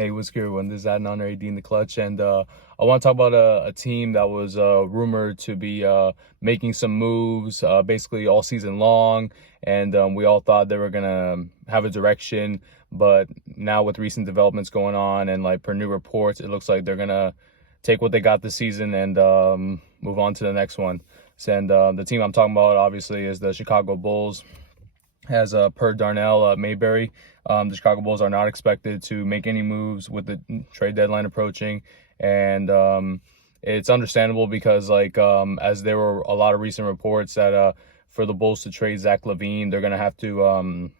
Hey, what's good, everyone? This is Adnan AD in the clutch, and I want to talk about a team that was rumored to be making some moves basically all season long, and we all thought they were gonna have a direction, but now with recent developments going on and like per new reports, it looks like they're gonna take what they got this season and move on to the next one. And the team I'm talking about, obviously, is the Chicago Bulls. As per Darnell Mayberry, the Chicago Bulls are not expected to make any moves with the trade deadline approaching, and it's understandable because as there were a lot of recent reports that for the Bulls to trade Zach Lavine, they're gonna have to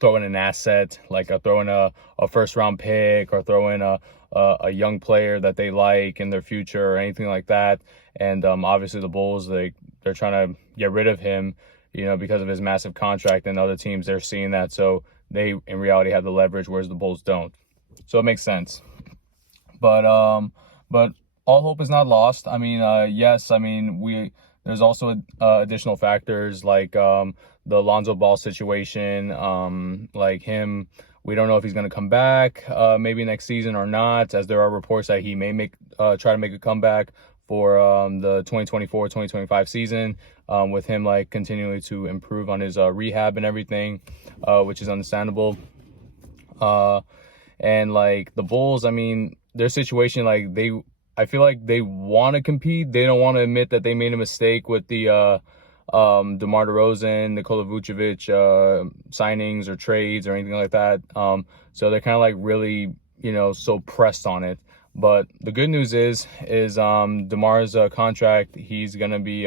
throw in an asset, like throw in a first round pick or throw in a young player that they like in their future or anything like that. And obviously the Bulls, they're trying to get rid of him, because of his massive contract, and other teams, they're seeing that. So they, in reality, have the leverage, whereas the Bulls don't. So it makes sense. But all hope is not lost. I mean, yes, I mean, there's also additional factors like the Lonzo Ball situation, like him. We don't know if he's going to come back maybe next season or not, as there are reports that he may try to make a comeback for the 2024-2025 season, with him like continuing to improve on his rehab and everything, which is understandable. And like the Bulls, I mean, their situation, I feel like they want to compete. They don't want to admit that they made a mistake with the DeMar DeRozan, Nikola Vucevic signings or trades or anything like that. So they're kind of like really, so pressed on it. But the good news is DeMar's contract, he's going to be,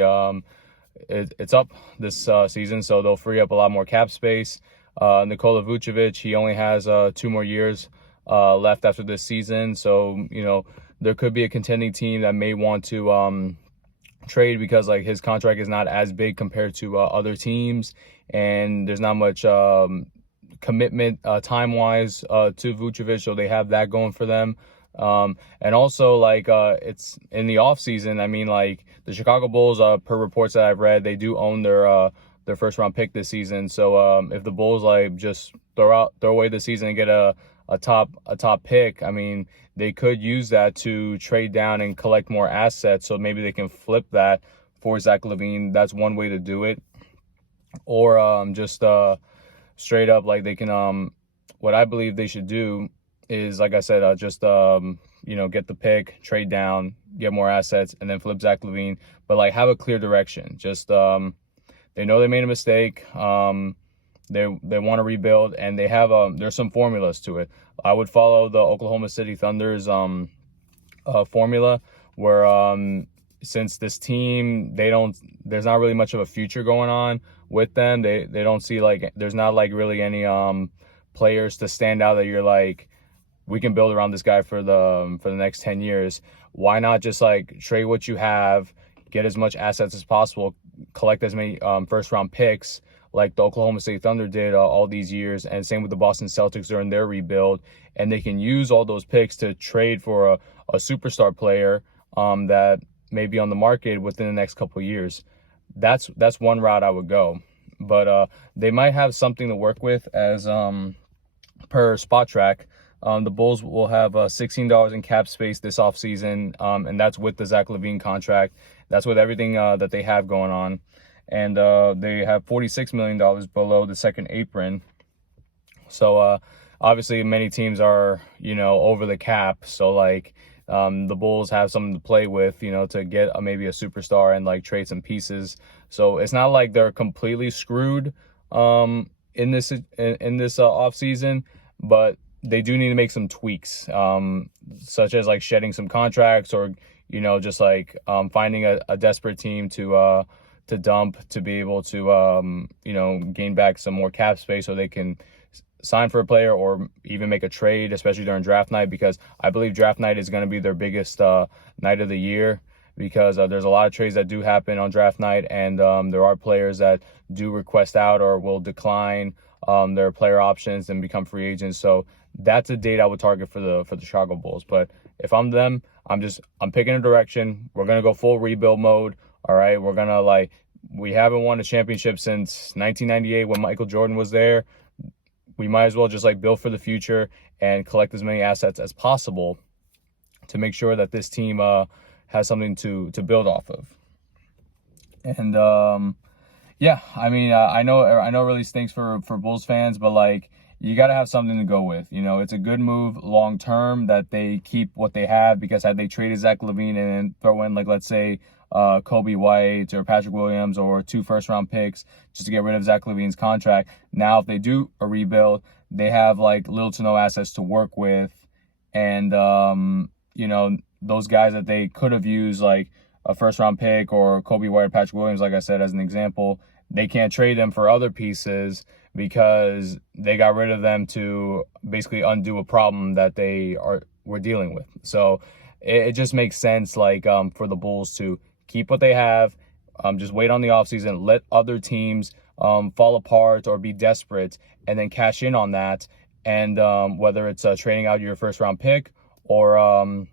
it's up this season, so they'll free up a lot more cap space. Nikola Vucevic, he only has 2 more years left after this season. So, there could be a contending team that may want to trade because like his contract is not as big compared to other teams, and there's not much commitment time-wise to Vucevic, so they have that going for them. And also it's in the offseason. I mean, like the Chicago Bulls, per reports that I've read, they do own their first round pick this season. So if the Bulls just throw away the season and get a top pick, I mean, they could use that to trade down and collect more assets. So maybe they can flip that for Zach Lavine. That's one way to do it. Or just straight up, like they can what I believe they should do is, like I said, just get the pick, trade down, get more assets, and then flip Zach Lavine. But like have a clear direction. Just they know they made a mistake. They want to rebuild, and they have there's some formulas to it. I would follow the Oklahoma City Thunder's formula, where since this team, there's not really much of a future going on with them. They don't see there's not really any players to stand out that you're like, we can build around this guy for the next 10 years. Why not just trade what you have, get as much assets as possible, collect as many first round picks like the Oklahoma City Thunder did all these years, and same with the Boston Celtics during their rebuild. And they can use all those picks to trade for a superstar player that may be on the market within the next couple of years. That's one route I would go. But they might have something to work with, as per Spot Track. The Bulls will have $16 in cap space this offseason, and that's with the Zach Lavine contract. That's with everything that they have going on. And they have $46 million below the second apron. So obviously many teams are, over the cap. So the Bulls have something to play with, to get maybe a superstar and trade some pieces. So it's not like they're completely screwed in this offseason, but they do need to make some tweaks, such as shedding some contracts, or just finding a desperate team to dump to be able to gain back some more cap space so they can sign for a player or even make a trade, especially during draft night, because I believe draft night is going to be their biggest night of the year, because there's a lot of trades that do happen on draft night, and there are players that do request out or will decline their player options and become free agents. So that's a date I would target for the Chicago Bulls. But if I'm them, I'm picking a direction. We're gonna go full rebuild mode. All right, we're gonna we haven't won a championship since 1998 when Michael Jordan was there. we might as well just like build for the future and collect as many assets as possible to make sure that this team has something to build off of. And yeah, I mean, I know it really stinks for Bulls fans, but like, you got to have something to go with. You know, it's a good move long term that they keep what they have, because had they traded Zach Lavine and throw in, like, let's say Kobe White or Patrick Williams or 2 first-round picks just to get rid of Zach Lavine's contract, now if they do a rebuild, they have like little to no assets to work with. And you know, those guys that they could have used, like a first-round pick or Kobe White or Patrick Williams, like I said, as an example, they can't trade them for other pieces because they got rid of them to basically undo a problem that were dealing with. So it just makes sense, like, for the Bulls to keep what they have, just wait on the offseason, let other teams fall apart or be desperate, and then cash in on that. And whether it's trading out your first-round pick or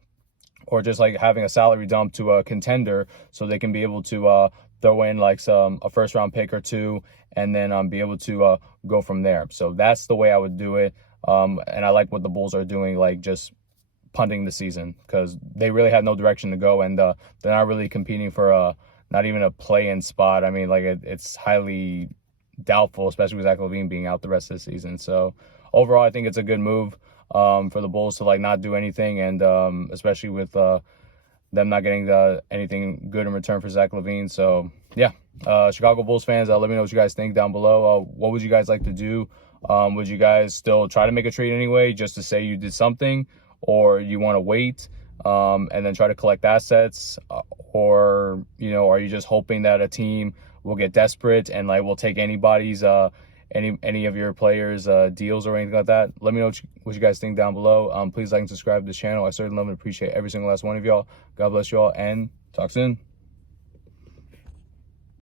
just like having a salary dump to a contender, so they can be able to throw in like a first-round pick or 2, and then be able to go from there. So that's the way I would do it. And I like what the Bulls are doing, like just punting the season, because they really have no direction to go, and they're not really competing for not even a play-in spot. I mean, like, it's highly doubtful, especially with Zach Lavine being out the rest of the season. So overall, I think it's a good move for the Bulls to like not do anything, and especially with them not getting anything good in return for Zach Lavine. So yeah, Chicago Bulls fans, let me know what you guys think down below. What would you guys like to do? Would you guys still try to make a trade anyway, just to say you did something, or you want to wait and then try to collect assets, or, you know, are you just hoping that a team will get desperate and like will take anybody's any of your players deals or anything like that? Let me know what you guys think down below. Please like and subscribe to this channel. I certainly love and appreciate every single last one of y'all. God bless y'all, and talk soon.